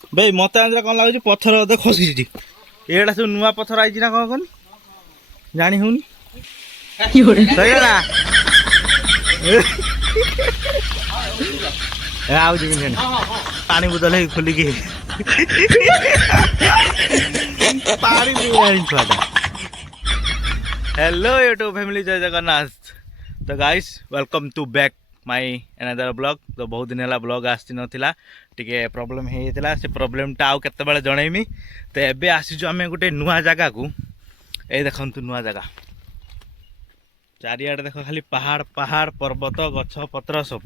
भाई मत कौन लगुच पथर अधे खसी एटा सब नुआ पथर आई ना कौन जानी हूँ पानी बोतल खोलिकी पानी छुआटा। Hello YouTube family Jai Jagannath. तो guys welcome to back my another blog. तो बहुत दिन है ब्लॉग आसी नाला टे प्रोब्लेम होता से प्रोब्लेमटा आउ केतबेले जनइमी। तो एबे आसीचु आम गोटे नुआ जगह को ये देखु नुआ जगह चारिआडे देख खाली पहाड़ पहाड़ पर्वत गछ पत्र सब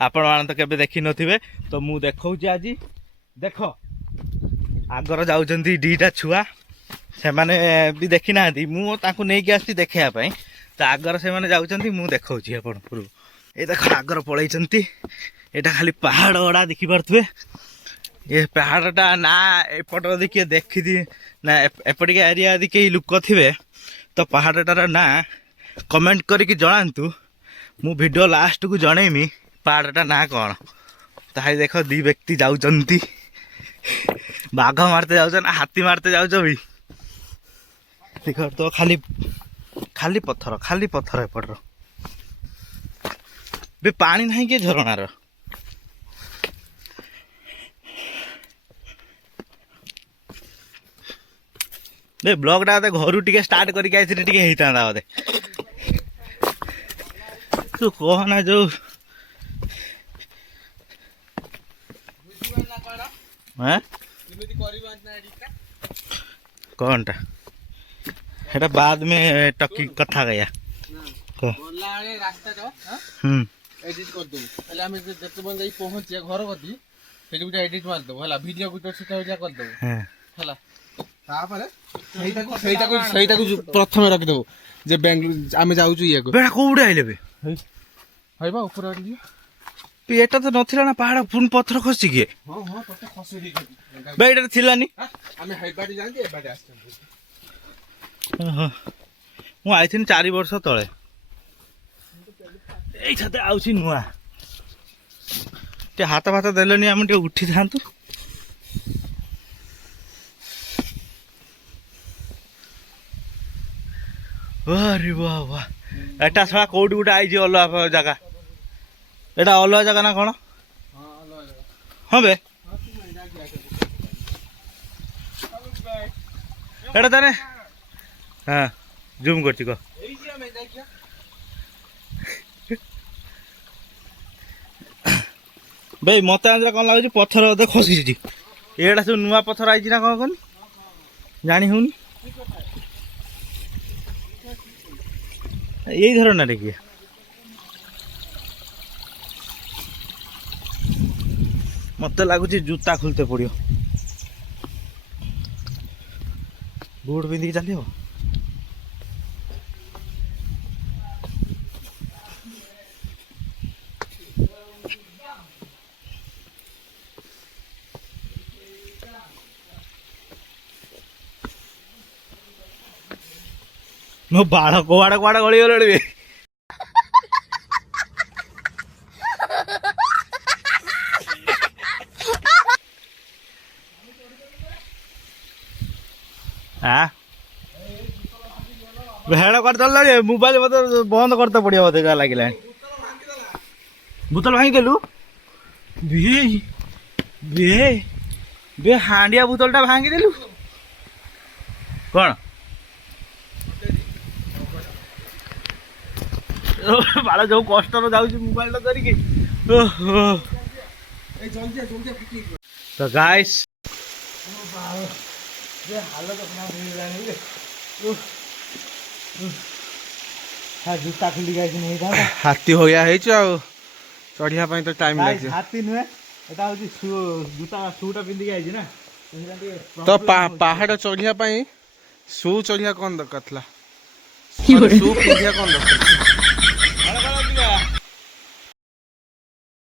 आपण मैंने तो केबे देखी नथिबे। तो मु देखौची आज देख आगर जाउछंती दीटा छुआ से माने भी देखी ना मु तांको नेकी आसी देखैया पई। तो आगर से माने जाउछंती मु देखौची आपण पूर्व ए देख आगर पळैछंती एटा खाली पहाड़ ओडा देखि परथुबे। ये पहाड़टा ना एपट देखिए देखी दी ना एपटिका एरिया यदि कई लोक थे तो पहाड़टार ना कमेंट करके जनातु मु वीडियो लास्ट को जनइमी पहाड़टा ना कौन। ताही देख दी व्यक्ति जाउछंती बाघ मारते जाउछ ना हाथी मारते जाउछ भी देख। तो खाली खाली पत्थर एपटर बे पानी नहीं कि झरणार बे ब्लॉगटा घर टे स्टार्ट करके आई होता बोधे तू कहना जो कौनटा हेटा बाद में टकी कथा गया पहुंचे घर कति एडिट मारदेव है वीडियो को करदेव प्रथम रखिदेव जे बेंगलुरु आम जाऊँ ये कौटे आइले ऊपर एटा तो नथिला ना पहाड़ पुन पत्थर खसी किए एटा थिलानी मु आई 4 वर्ष तले ये आउची नुआ हाथ फाथ देलनी आम उठी था। अरे वाह वाह एटा छड़ा कौट गोटे आई अलग जगह एटा अलग जगह ना कौन हाँ बे एटा ताने हाँ जूम करती कह भाई मत कौन लगुच पथर अधे खसी एटा सब नुआ पथर आई ना कौन जानी हूँ यही धरण रे किए मत लगुच जूता खोलते पड़ो बूट पिंधिक चलो मो बाड़ कुआड़े कुआड़े गली गले भेड़ कर मोबाइल मत बंद करते पड़ो बोधे क्या लगे बोतल भाई गलु बे हांडिया बोतलटा भांगी देलु कौन बाला जो कष्ट जाऊँ मोबाइल धरिकी। तो गाइस जूता खुली हाथी हो गया है चढ़िया तो टाइम लगे हाथी नुहे जूता शूटा पिंधिक आई ना तो पहाड़ चढ़िया शू चढ़िया कौन दरकार था शू पिंधिया कौन दरकार।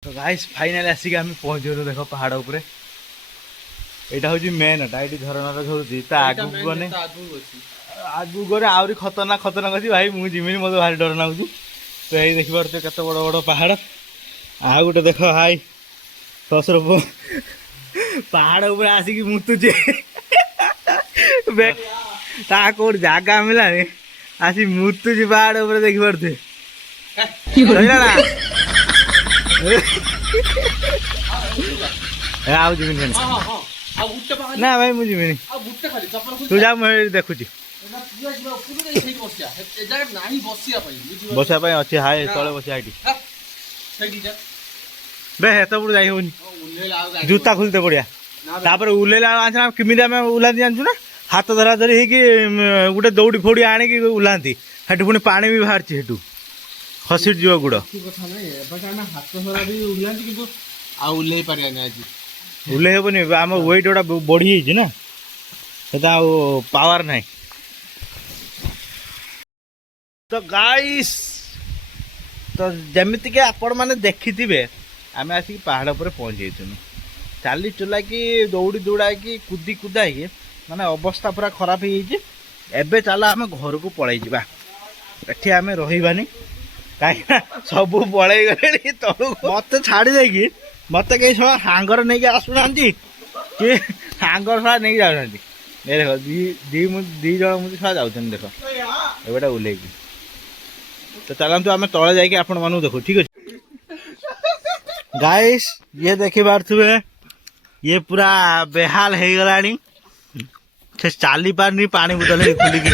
तो गाइस फाइनली आसिक आम पहुँच गलु देख पहाड़ उपरे यहाँ हूँ मेन टा ये झरना झुलुची आगू गने आगू गले आहरी खतरनाक खतरनाक अच्छी भाई मुझे जिमी मत भारी डर लगुच। तो यही देखिए केते बड़ बड़ पहाड़ आ गोटे देख हाई ससुर ପାହାଡ଼ ଉପରେ ଆସିକି ମୁତୁଛି ତା କୋଉଠି ଜାଗା ମିଳାନି ଆସି ମୁତୁଛି ପାହାଡ଼ ଉପରେ ଦେଖିପାରୁଥିବେ ଆଉ ଯିବିନି ନା ଭାଇ ମୁଁ ଯିବିନି ତୁ ଯା ମୁଁ ଦେଖୁଛି ବସିବା ପାଇଁ ଅଛି ହାଏ ତଳେ ବସିବା ଏଇଠି ବେ ହେତପଟୁ ଯାଇ ହଉନି ଜୁତା ଖୋଲିତେ ପଡିଆ ତାପରେ ଓହ୍ଲେଇଲା ବେଳକୁ କେମିତି ଆମେ ଓହ୍ଲାନ୍ତି ଜାଣିଛୁ ନା ହାତ ଧରା ଧରି ହେଇକି ଗୋଟେ ଦୌଡ଼ି ଫୌଡ଼ି ଆଣିକି ଓହ୍ଲାନ୍ତି ସେଠୁ ପୁଣି ପାଣି ବି ବାହାରିଛି ସେଠୁ ଖସି ଯିବ ଗୁଡ଼ ଆଉ ଓହ୍ଲେଇ ପାରିବାନି ଆଜି ଓହ୍ଲେଇ ହେବନି ଆମ ୱେଟ୍ ଗୁଡ଼ା ବଢ଼ିଯାଇଛି ନା ସେଟା ଆଉ ପାୱାର ନାହିଁ ତ ଗାଇସ୍ ତ ଯେମିତିକି ଆପଣମାନେ ଦେଖିଥିବେ ଆମେ ଆସିକି ପାହାଡ଼ ଉପରେ ପହଞ୍ଚି ଯାଇଥିଲୁ ଚାଲି ଚଲାକି ଦୌଡ଼ି ଦୌଡ଼ାକି କୁଦି କୁଦାକି ମାନେ ଅବସ୍ଥା ପୁରା ଖରାପ ହେଇଯାଇଛି ଏବେ ଚାଲ ଆମେ ଘରକୁ ପଳେଇ ଯିବା ଏଠି ଆମେ ରହିବାନି କାହିଁକିନା ସବୁ ପଳେଇ ଗଲେଣି ତଳକୁ ମତେ ଛାଡ଼ି ଦେଇକି ମତେ କେହି ସବୁ ସାଙ୍ଗରେ ନେଇକି ଆସୁନାହାନ୍ତି କି ସାଙ୍ଗର ସହ ନେଇକି ଯାଉନାହାନ୍ତି ଏ ଦେଖ ଦି ଜଣ ମୁଁ ସହ ଯାଉଛନ୍ତି ଦେଖ ଏବେଟା ଓହ୍ଲେଇକି ତ ଚାଲନ୍ତୁ ଆମେ ତଳେ ଯାଇକି ଆପଣମାନଙ୍କୁ ଦେଖୁ ଠିକ ଅଛି ଗାଇସ୍ ଇଏ ଦେଖିପାରୁଥିବେ ଇଏ ପୁରା ବେହାଲ ହେଇଗଲାଣି ସେ ଚାଲି ପାରୁନି ପାଣି ବୋତଲ ଖୋଲିକି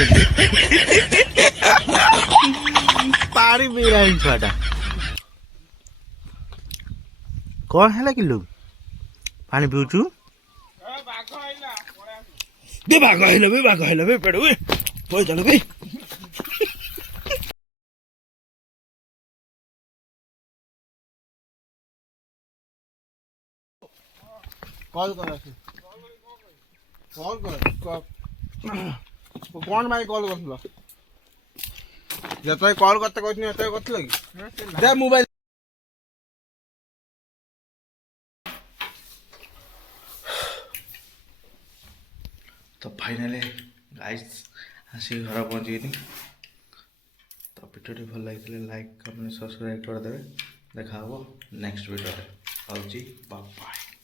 ପାଣି ପିଇଲାଣି ଛୁଆଟା କଣ ହେଲା କିଲୋ ପାଣି ପିଉଛୁ ବାଘ ହେଇଲ ବେ ପେଡୁ ଚାଲ ବେ कॉल कर कौन भाई कॉल कर जतई कॉल करते कहती एतई करथिल कि दे मोबाइल तो फाइनाली गाइस आसिक घर पहुँची तो भिडियोटी भल लगी लाइक कमेंट सब्सक्राइब करदे देखा नेक्स्ट वीडियो बाय।